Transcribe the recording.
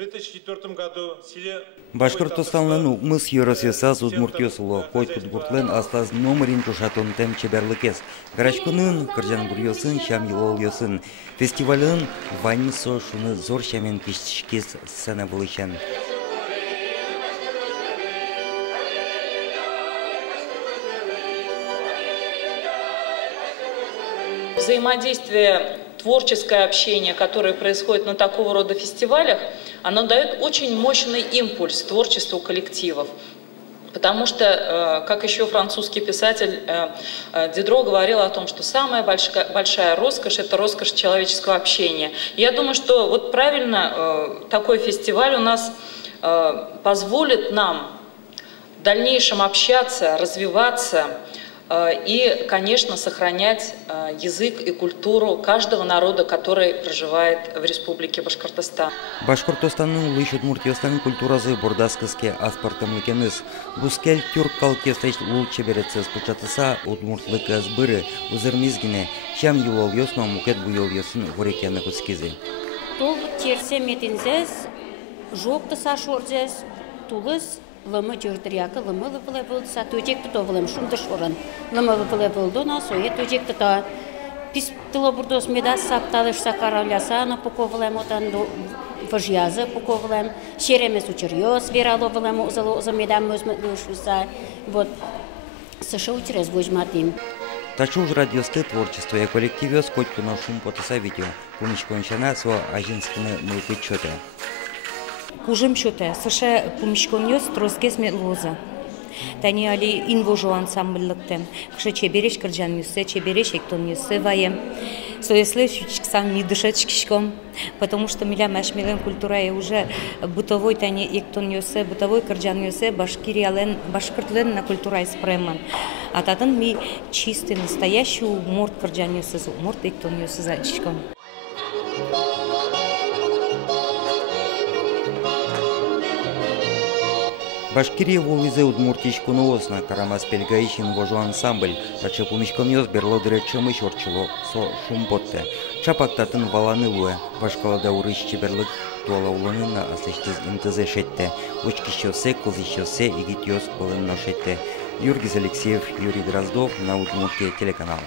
2004 году в селе Башкортостанның мыс йөрәсесаз удмуртиосылы койт удмуртлен астаз номерин жушатон тем чеберлыкес. Гарачкунын кыржан бурьосын шам йолольосын. Фестивалын ванисо шуны зор шамен киштишкес сцена булышан. Взаимодействие, творческое общение, которое происходит на такого рода фестивалях, оно дает очень мощный импульс творчеству коллективов. Потому что, как еще французский писатель Дидро говорил о том, что самая большая роскошь – это роскошь человеческого общения. И я думаю, что вот правильно такой фестиваль у нас позволит нам в дальнейшем общаться, развиваться и, конечно, сохранять язык и культуру каждого народа, который проживает в Республике Башкортостан. Башкортостанның лыш удмуртиостанның культурасы бордаскыске аспортом лекенес. Бускел тюрк калкестеч лучше берется спочатыса удмуртлыка сбыры узырмизгине, шам юлольосно мукет буйольосын горекяны кускизе. Тол терсе метинзес, жопты сашорзес, тулыс, лымы жүрдіряқы, лымы лыпылы болса, төжекті тоғылым, шумды шорын. Лымы лыпылы болды, на сойе төжекті та. Пис тылы бұрдос медас сапталышса карауляса, но пуковылым отан вожязы пуковылым, шеремес учерьез, вераловылым узы медам өзмөдушуса. Вот, сышы учерез вожматим. Ташу ж радиосты творчество и коллективе сколько на шум потоса видео. Помещенщина со агентскими мылпычоты. Кужим шуте, саше помещеньёс троскес медлоза. Тани али инвожу ансамбльлыктем. Кше чебереш кыржан юсе, чебереш эктон юсе ваем. Соесле сам не дышать кишком, потому что миля машмелен культура и уже бытовой тани эктон юсе, бытовой кыржан юсе, башкириален, башкортлен на культура испреман. А татын ми чистый, настоящий уморт кыржан юсе, уморт эктон юсе за кишком. Башкирия волызе удмуртичку новосна, карамас пельгаищин вожу ансамбль, тача помещеньёс берлодыре чымыш орчыло со шумботте. Чапактатын валаны луэ, башкалада урыш чеберлык туала уланына аслештиз интызе шетте, учкищёсе, кылзищёсе, игитьёс пылын ношетте. Юргиз Алексеев, Юрий Дроздов, на Удмуртия телеканал.